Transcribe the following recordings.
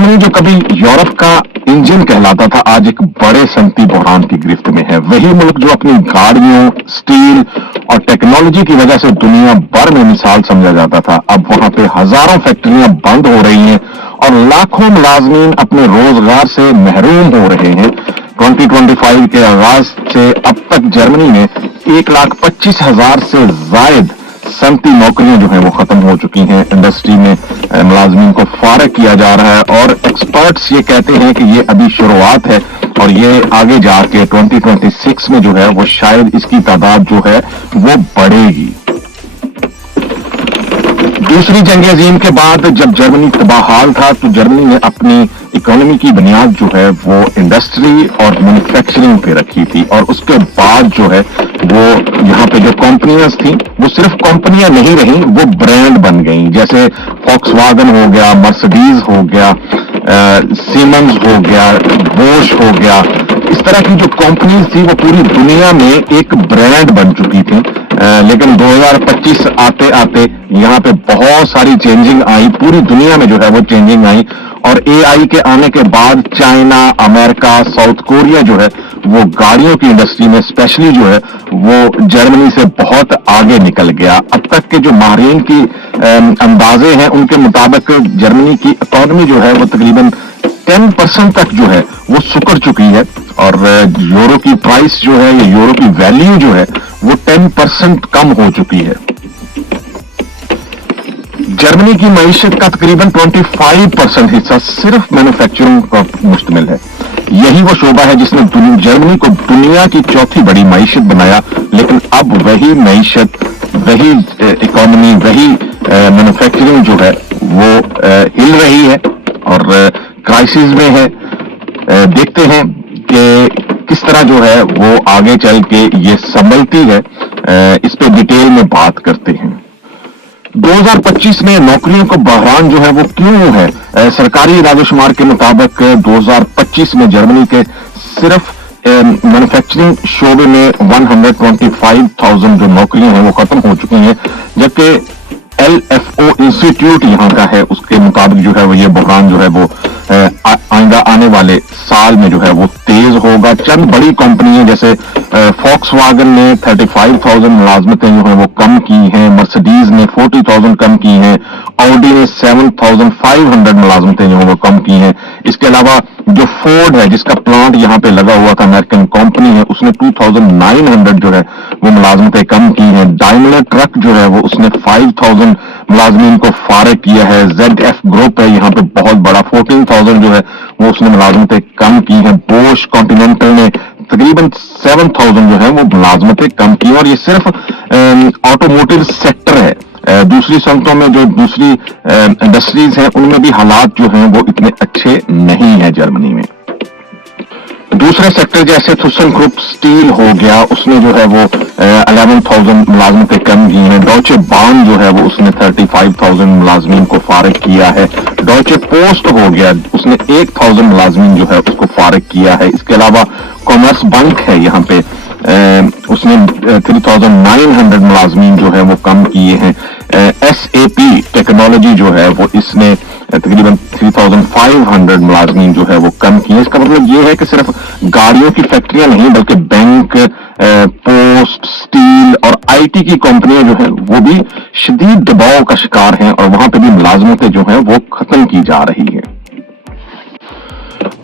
Germany जो कभी Europe का इंजन कहलाता था, आज एक बड़े सनती बहरान की गिरफ्त में है। वही मुल्क जो अपनी गाड़ियों, स्टील और टेक्नोलॉजी की वजह से दुनिया भर में मिसाल समझा जाता था, अब वहां पे हजारों फैक्ट्रियां बंद हो रही हैं और लाखों मुलाजमीन अपने रोजगार से महरूम हो रहे हैं। 2025 के आगाज से अब तक जर्मनी में 1,25,000 से जायद सनती नौकरियां जो है वो खत्म हो चुकी हैं। इंडस्ट्री में मुलाजमीन को फारग किया जा रहा है और एक्सपर्ट्स ये कहते हैं कि ये अभी शुरुआत है और ये आगे जाके 2026 में जो है वो शायद इसकी तादाद जो है वो बढ़ेगी। दूसरी जंग अजीम के बाद जब जर्मनी तबाहाल था तो जर्मनी ने अपनी इकोनॉमी की बुनियाद जो है वो इंडस्ट्री और मैन्युफैक्चरिंग पे रखी थी और उसके बाद जो है वो यहाँ पे जो कंपनियां थी वो सिर्फ कंपनियां नहीं रही, वो ब्रांड बन गई। जैसे फॉक्सवागन हो गया, मर्सिडीज हो गया, सीमेंस हो गया, बोश हो गया, इस तरह की जो कंपनीज थी वो पूरी दुनिया में एक ब्रांड बन चुकी थी। लेकिन 2025 आते आते यहाँ पे बहुत सारी चेंजिंग आई, पूरी दुनिया में जो है वो चेंजिंग आई और एआई के आने के बाद चाइना, अमेरिका, साउथ कोरिया जो है वो गाड़ियों की इंडस्ट्री में स्पेशली जो है वो जर्मनी से बहुत आगे निकल गया। अब तक के जो माहिरीन की अंदाजे हैं उनके मुताबिक जर्मनी की इकोनॉमी जो है वो तकरीबन 10% तक जो है वो सुकड़ चुकी है और यूरो की प्राइस जो है या यूरो की वैल्यू जो है वो 10% कम हो चुकी है। जर्मनी की मईशत का तकरीबन 25% हिस्सा सिर्फ मैन्युफैक्चरिंग पर मुश्तमिल है। यही वो शोबा है जिसने जर्मनी को दुनिया की चौथी बड़ी मईशत बनाया, लेकिन अब वही मईशत, वही इकोनॉमी, वही मैन्युफैक्चरिंग जो है वो हिल रही है और क्राइसिस में है। देखते हैं कि किस तरह जो है वो आगे चल के ये संभलती है, इस पे डिटेल में बात करते हैं। 2025 में नौकरियों का बहरान जो है वो क्यों है? सरकारी राजशुमार के मुताबिक 2025 में जर्मनी के सिर्फ मैन्युफैक्चरिंग शोबे में 125,000 जो नौकरियां हैं वो खत्म हो चुकी हैं, जबकि LFO इंस्टीट्यूट यहाँ का है, उसके मुताबिक जो है वो ये बहरान जो है वो आइंदा आने वाले साल में जो है वो तेज होगा। चंद बड़ी कंपनियां जैसे फॉक्सवागन ने 35,000 मुलाजमतें जो है वो कम की हैं, मर्सिडीज ने 40,000 कम की हैं, ऑडी ने 7,500 मुलाजमतें जो है वो कम की हैं। इसके अलावा जो फोर्ड है जिसका प्लांट यहाँ पे लगा हुआ था, अमेरिकन कंपनी है, उसने 2,900 जो है वो मुलाजमतें कम की हैं। डाइमलर ट्रक जो है वो उसने 5,000 मुलाजमीन को फारिग किया है। ZF ग्रुप है यहाँ पे बहुत बड़ा, 14,000 जो है वो उसने मुलाजमतें कम की हैं। बोश कॉन्टिनेंटल ने तकरीबन 7,000 जो है वो मुलाजमतें कम की और ये सिर्फ ऑटोमोटिव सेक्टर है। दूसरी सनतों में जो दूसरी इंडस्ट्रीज हैं उनमें भी हालात जो हैं वो इतने अच्छे नहीं है जर्मनी में। दूसरे सेक्टर जैसे थुसन ग्रुप स्टील हो गया, उसने जो है वो 11,000 मुलाजमतें कम की हैं। डॉइचे बाहन जो है वो उसने 35,000 मुलाजमीन को फारिग किया है। डॉइचे पोस्ट हो गया, उसने 1,000 मुलाजमीन जो है उसको फारिग किया है। इसके अलावा कॉमर्स बैंक है यहाँ पे, उसने 3,900 मुलाजमीन जो है वो कम किए हैं। SAP टेक्नोलॉजी जो है वो इसने तकरीबन 3,500 मुलाजमीन जो है वो कम किए। इसका मतलब ये है कि सिर्फ गाड़ियों की फैक्ट्रियां नहीं बल्कि बैंक, पोस्ट, स्टील और IT की कंपनियां जो है वो भी शदीद दबाव का शिकार हैं और वहां पे भी मुलाजमतें जो है वो खत्म की जा रही है।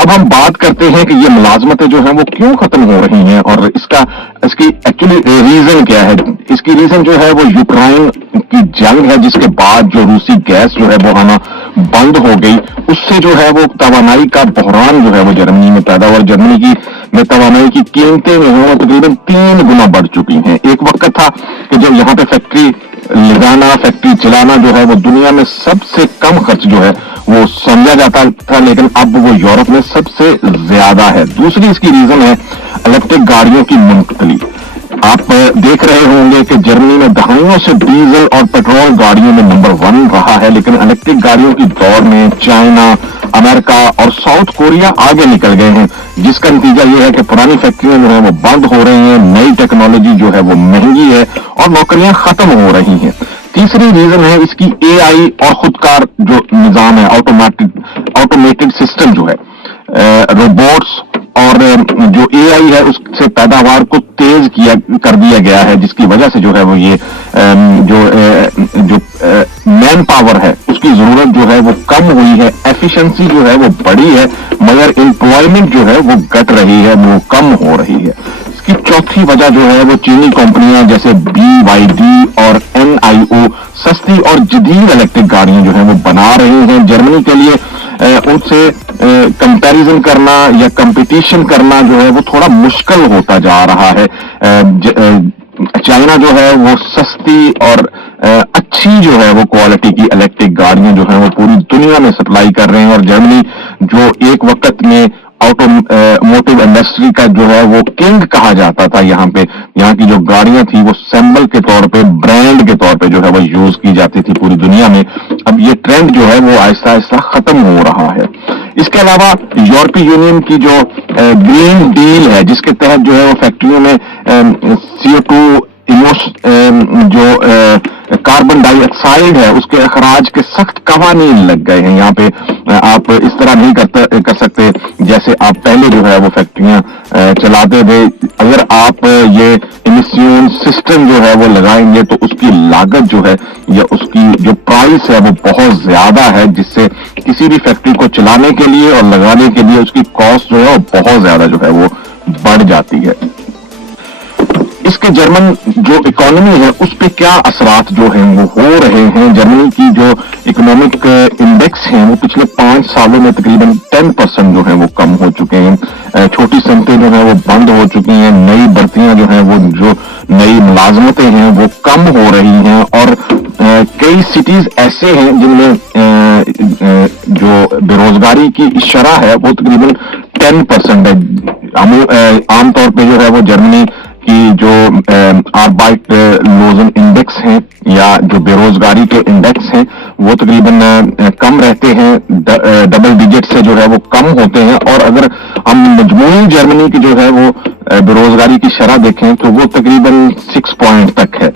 अब हम बात करते हैं कि ये मुलाजमतें जो हैं वो क्यों खत्म हो रही हैं और इसकी एक्चुअली रीजन क्या है। इसकी रीजन जो है वो यूक्रेन की जंग है, जिसके बाद जो रूसी गैस जो है वो आना बंद हो गई, उससे जो है वो तवानाई का बहरान जो है वो जर्मनी में पैदा हुआ। जर्मनी की में तवानाई की कीमतें जो है वो तकरीबन 3 गुना बढ़ चुकी हैं। एक वक्त था कि जब यहाँ पे फैक्ट्री लगाना, फैक्ट्री चलाना जो है वो दुनिया में सबसे कम खर्च जो है वो समझा जाता था, लेकिन अब वो यूरोप में सबसे ज्यादा है। दूसरी इसकी रीजन है इलेक्ट्रिक गाड़ियों की मुंतकली। आप देख रहे होंगे कि जर्मनी में दहाइयों से डीजल और पेट्रोल गाड़ियों में नंबर 1 रहा है, लेकिन इलेक्ट्रिक गाड़ियों की दौड़ में चाइना, अमेरिका और साउथ कोरिया आगे निकल गए हैं, जिसका नतीजा यह है कि पुरानी फैक्ट्रियां जो है वो बंद हो रही हैं, नई टेक्नोलॉजी जो है वो महंगी है और नौकरियां खत्म हो रही हैं। तीसरी रीजन है इसकी AI और खुदकार जो निजाम है, ऑटोमेटेड सिस्टम जो है, रोबोट्स और जो एआई है उससे पैदावार को तेज कर दिया गया है, जिसकी वजह से जो है वो ये जो मैन पावर है उसकी जरूरत जो है वो कम हुई है, एफिशिएंसी जो है वो बढ़ी है, मगर एम्प्लॉयमेंट जो है वो घट रही है, वो कम हो रही है। इसकी चौथी वजह जो है वो चीनी कंपनियां जैसे BYD और NIO सस्ती और जदीद इलेक्ट्रिक गाड़ियां जो है वो बना रही हैं। जर्मनी के लिए उनसे कंपैरिजन करना या कंपटीशन करना जो है वो थोड़ा मुश्किल होता जा रहा है। चाइना जो है वो सस्ती और अच्छी जो है वो क्वालिटी की इलेक्ट्रिक गाड़ियां जो है वो पूरी दुनिया में सप्लाई कर रहे हैं, और जर्मनी जो एक वक्त में ऑटोमोटिव इंडस्ट्री का जो है वो किंग कहा जाता था, यहाँ की जो गाड़ियां थी वो सैंबल के तौर पे, ब्रांड के तौर पे जो है वो यूज की जाती थी पूरी दुनिया में। अब ये ट्रेंड जो है वो आहिस्ता आहिस्ता खत्म हो रहा है। इसके अलावा यूरोपीय यूनियन की जो ग्रीन डील है, जिसके तहत जो है वो फैक्ट्रियों में CO2 जो कार्बन डाइऑक्साइड है उसके अखराज के सख्त कवानीन लग गए हैं। यहाँ पे आप इस तरह नहीं कर सकते जैसे आप पहले जो है वो फैक्ट्रियां चलाते थे। अगर आप ये इमिशन सिस्टम जो है वो लगाएंगे तो उसकी लागत जो है या उसकी जो प्राइस है वो बहुत ज्यादा है, जिससे किसी भी फैक्ट्री को चलाने के लिए और लगाने के लिए उसकी कॉस्ट जो है वो बहुत ज्यादा जो है वो बढ़ जाती है। इसके जर्मन जो इकोनॉमी है उस पे क्या असरात जो हैं वो हो रहे हैं। जर्मनी की जो इकोनॉमिक इंडेक्स हैं वो पिछले 5 सालों में तकरीबन 10% जो है वो कम हो चुके हैं। छोटी सनतें जो है वो बंद हो चुकी हैं, नई भर्तियां जो हैं वो जो नई मुलाजमतें हैं वो कम हो रही हैं, और कई सिटीज ऐसे हैं जिनमें जो बेरोजगारी की शरह है वो तकरीबन 10% है। आमतौर पर जो है वो जर्मनी की जो आर्बाइटलोजन इंडेक्स हैं या जो बेरोजगारी के इंडेक्स हैं वो तकरीबन कम रहते हैं, डबल डिजिट से जो है वो कम होते हैं। और अगर हम मजमूई जर्मनी की जो है वो बेरोजगारी की शरह देखें तो वो तकरीबन 6 पॉइंट तक है।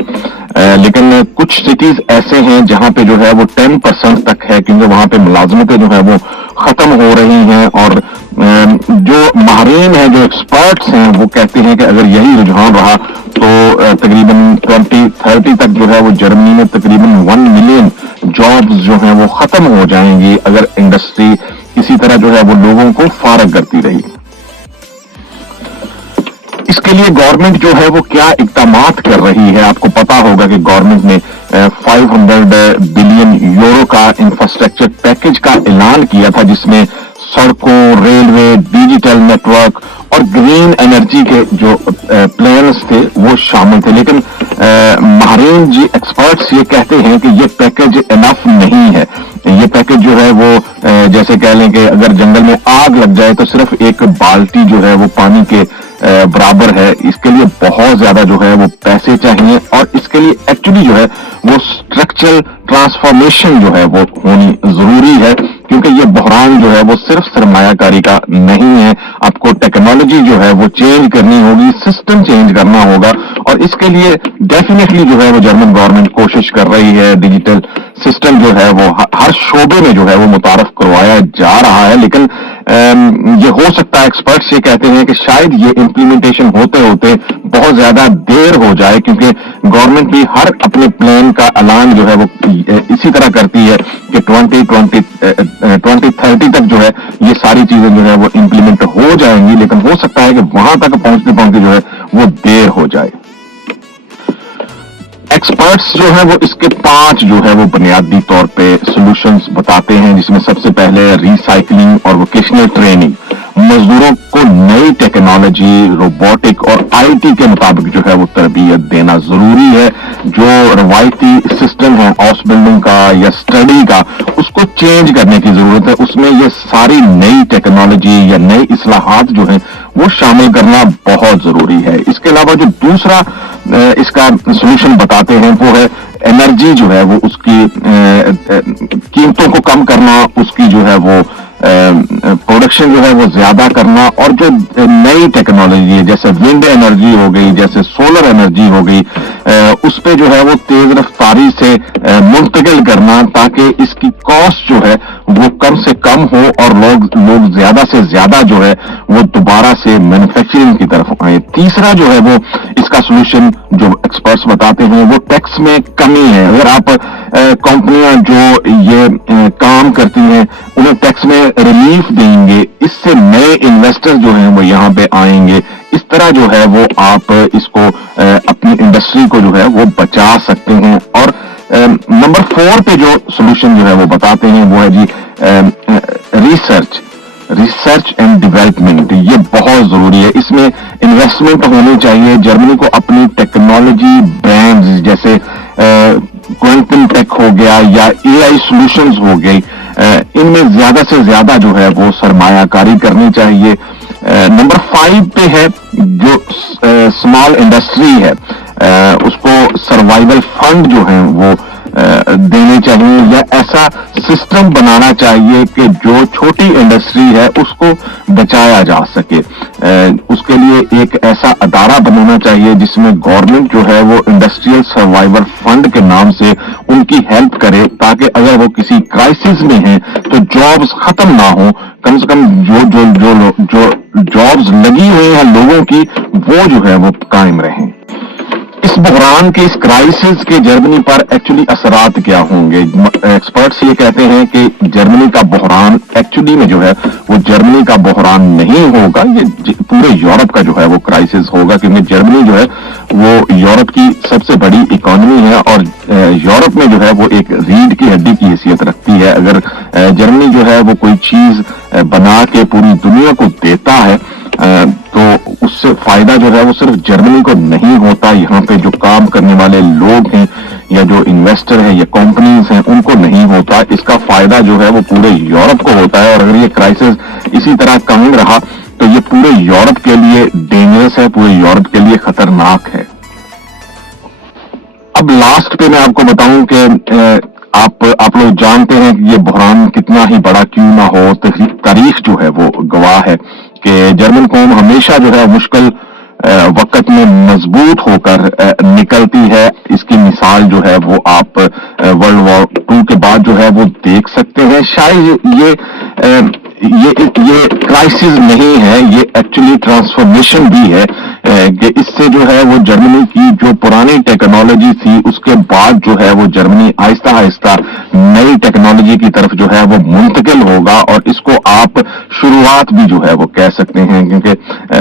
लेकिन कुछ सिटीज ऐसे हैं जहां पे जो है वो 10% तक है, क्योंकि वहां पे मुलाजमतें जो है वो खत्म हो रही हैं। और जो माहिरीन हैं, जो एक्सपर्ट्स हैं, वो कहते हैं कि अगर यही रुझान रहा तो तकरीबन 2030 तक जो है वो जर्मनी में तकरीबन 1 मिलियन जॉब्स जो हैं वो खत्म हो जाएंगी, अगर इंडस्ट्री इसी तरह जो है वो लोगों को फारग करती रही। इसके लिए गवर्नमेंट जो है वो क्या इक़दामात कर रही है। आपको पता होगा कि गवर्नमेंट ने 500 बिलियन यूरो का इंफ्रास्ट्रक्चर पैकेज का ऐलान किया था, जिसमें सड़कों, रेलवे, डिजिटल नेटवर्क और ग्रीन एनर्जी के जो प्लान्स थे वो शामिल थे। लेकिन माहिरीन जी, एक्सपर्ट्स ये कहते हैं कि ये पैकेज इनफ नहीं है। ये पैकेज जो है वो जैसे कह लें कि अगर जंगल में आग लग जाए तो सिर्फ एक बाल्टी जो है वो पानी के बराबर है। इसके लिए बहुत ज्यादा जो है वो पैसे चाहिए, और इसके लिए एक्चुअली जो है वो स्ट्रक्चरल ट्रांसफॉर्मेशन जो है वो होनी जरूरी है, क्योंकि ये बहरान जो है वो सिर्फ सरमायाकारी का नहीं है। आपको टेक्नोलॉजी जो है वो चेंज करनी होगी, सिस्टम चेंज करना होगा, और इसके लिए डेफिनेटली जो है वो जर्मन गवर्नमेंट कोशिश कर रही है। डिजिटल सिस्टम जो है वो हर शोबे में जो है वो मुतारफ करवाया जा रहा है। लेकिन ये हो सकता है, एक्सपर्ट्स ये कहते हैं कि शायद ये इम्प्लीमेंटेशन होते होते बहुत ज्यादा देर हो जाए, क्योंकि गवर्नमेंट भी हर अपने प्लान का ऐलान जो है वो इसी तरह करती है कि 2030 तक जो है ये सारी चीजें जो है वो इम्प्लीमेंट हो जाएंगी, लेकिन हो सकता है कि वहां तक पहुंचते पहुंचते जो है वो देर हो जाए। एक्सपर्ट्स जो है वो इसके 5 जो है वो बुनियादी तौर पे सॉल्यूशंस बताते हैं, जिसमें सबसे पहले रिसाइकलिंग और वोकेशनल ट्रेनिंग, मजदूरों को नई टेक्नोलॉजी, रोबोटिक और आईटी के मुताबिक जो है वो तरबियत देना जरूरी है। जो रवायती सिस्टम है हाउस बिल्डिंग का या स्टडी का, उसको चेंज करने की जरूरत है। उसमें ये सारी नई टेक्नोलॉजी या नई इस्लाहात जो है वो शामिल करना बहुत जरूरी है। इसके अलावा जो दूसरा इसका सॉल्यूशन बताते हैं वो है एनर्जी जो है वो उसकी कीमतों को कम करना, उसकी जो है वो प्रोडक्शन जो है वो ज्यादा करना, और जो नई टेक्नोलॉजी है जैसे विंड एनर्जी हो गई, जैसे सोलर एनर्जी हो गई, उस पे जो है वो तेज रफ्तारी से मुंतकिल करना, ताकि इसकी कॉस्ट जो है वो कम से कम हो और लोग ज्यादा से ज्यादा जो है वो दोबारा से मैन्युफैक्चरिंग की तरफ आए। तीसरा जो है वो इसका सोल्यूशन जो एक्सपर्ट्स बताते हैं वो टैक्स में कमी है। अगर आप कंपनियां जो ये काम करती हैं उन्हें टैक्स में रिलीफ देंगे, इससे नए इन्वेस्टर जो हैं वो यहाँ पे आएंगे। इस तरह जो है वो आप इसको अपनी इंडस्ट्री को जो है वो बचा सकते हैं। और नंबर 4 पे जो सोल्यूशन जो है वो बताते हैं वो है जी रिसर्च एंड डेवलपमेंट। ये बहुत जरूरी है, इसमें इन्वेस्टमेंट होनी चाहिए। जर्मनी को अपनी टेक्नोलॉजी ब्रांड्स जैसे क्वांटम टेक हो गया या एआई सॉल्यूशंस हो गई, इनमें ज्यादा से ज्यादा जो है वो सरमायाकारी करनी चाहिए। नंबर 5 पे है जो स्मॉल इंडस्ट्री है, उसको सर्वाइवल फंड जो है वो देने चाहिए, या ऐसा सिस्टम बनाना चाहिए कि जो छोटी इंडस्ट्री है उसको बचाया जा सके। उसके लिए एक ऐसा अदारा बनाना चाहिए जिसमें गवर्नमेंट जो है वो इंडस्ट्रियल सर्वाइवल फंड के नाम से उनकी हेल्प करे, ताकि अगर वो किसी क्राइसिस में हैं तो जॉब्स खत्म ना हो, कम से कम जो जॉब्स लगी हुई हैं लोगों की वो जो है वो कायम रहें। इस बहरान के, इस क्राइसिस के जर्मनी पर एक्चुअली असरात क्या होंगे? एक्सपर्ट्स ये कहते हैं कि जर्मनी का बहरान एक्चुअली में जो है वो जर्मनी का बहरान नहीं होगा, ये पूरे यूरोप का जो है वो क्राइसिस होगा, क्योंकि जर्मनी जो है वो यूरोप की सबसे बड़ी इकोनॉमी है और यूरोप में जो है वो एक रीढ़ की हड्डी की हैसियत रखती है। अगर जर्मनी जो है वो कोई चीज बना के पूरी दुनिया को देता है तो उससे फायदा जो है वो सिर्फ जर्मनी को नहीं होता, यहाँ पे जो काम करने वाले लोग हैं या जो इन्वेस्टर हैं या कंपनीज हैं उनको नहीं होता। इसका फायदा जो है वो पूरे यूरोप को होता है। और अगर ये क्राइसिस इसी तरह कायम रहा तो ये पूरे यूरोप के लिए डेंजरस है, पूरे यूरोप के लिए खतरनाक है। अब लास्ट पे मैं आपको बताऊं कि आप लोग जानते हैं कि ये बहरान कितना ही बड़ा क्यों ना हो, तारीख जो है वो गवाह है कि जर्मन कौम हमेशा जो है मुश्किल वक्त में मजबूत होकर निकलती है। इसकी मिसाल जो है वो आप वर्ल्ड वॉर 2 के बाद जो है वो देख सकते हैं। शायद ये क्राइसिस नहीं है, ये एक्चुअली ट्रांसफॉर्मेशन भी है कि इससे जो है वो जर्मनी की जो पुरानी टेक्नोलॉजी थी उसके बाद जो है वो जर्मनी आहिस्ता आहिस्ता नई टेक्नोलॉजी की तरफ जो है वो मुंतकिल होगा। और इसको आप शुरुआत भी जो है वो कह सकते हैं, क्योंकि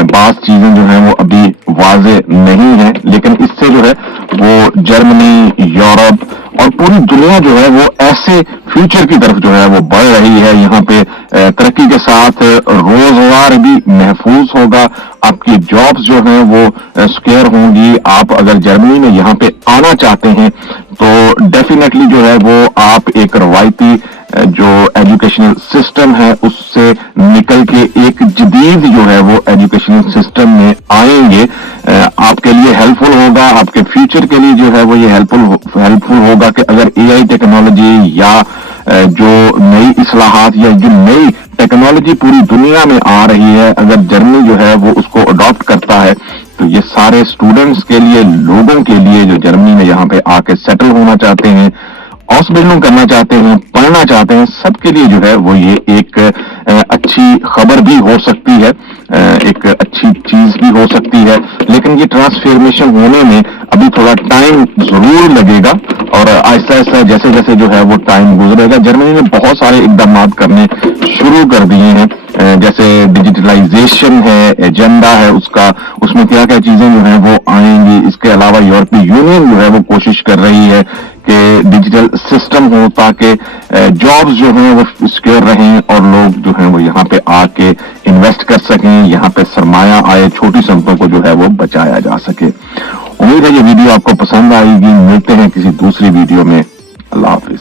बात चीजें जो है वो अभी वाजे नहीं है, लेकिन इससे जो है वो जर्मनी, यूरोप और पूरी दुनिया जो है वो ऐसे फ्यूचर की तरफ जो है वो बढ़ रही है। यहाँ पे तरक्की के साथ रोजगार भी महफूज होगा, आपकी जॉब्स जो हैं वो सिक्योर होंगी। आप अगर जर्मनी में यहाँ पे आना चाहते हैं तो डेफिनेटली जो है वो आप एक रवायती जो एजुकेशनल सिस्टम है उससे निकल के एक जदीद जो है वो एजुकेशनल सिस्टम में आएंगे। आपके लिए हेल्पफुल होगा, आपके फ्यूचर के लिए जो है वो ये हेल्पफुल होगा कि अगर एआई टेक्नोलॉजी या जो नई इस्लाहात या जो नई टेक्नोलॉजी पूरी दुनिया में आ रही है, अगर जर्मनी जो है वो उसको अडॉप्ट करता है तो ये सारे स्टूडेंट्स के लिए, लोगों के लिए जो जर्मनी में यहाँ पे आके सेटल होना चाहते हैं, हाउस बिल्डिंग करना चाहते हैं, पढ़ना चाहते हैं, सबके लिए जो है वो ये एक अच्छी खबर भी हो सकती है, एक अच्छी चीज भी हो सकती है। लेकिन ये ट्रांसफॉर्मेशन होने में अभी थोड़ा टाइम जरूर लगेगा और आहिस्ता आहिस्ता जैसे जैसे जो है वो टाइम गुजरेगा। जर्मनी ने बहुत सारे इकदाम करने शुरू कर दिए हैं, जैसे डिजिटलाइजेशन है, एजेंडा है उसका, उसमें क्या क्या चीजें जो है वो आएंगी। इसके अलावा यूरोपीय यूनियन जो है वो कोशिश कर रही है कि डिजिटल सिस्टम हो ताकि जॉब्स जो हैं वो सिक्योर रहें और लोग जो हैं वो यहाँ पे आके इन्वेस्ट कर सकें, यहाँ पे सरमाया आए, छोटी संपत्तियों को जो है वो बचाया जा सके। उम्मीद है ये वीडियो आपको पसंद आएगी। मिलते हैं किसी दूसरी वीडियो में। अल्लाह हाफिज।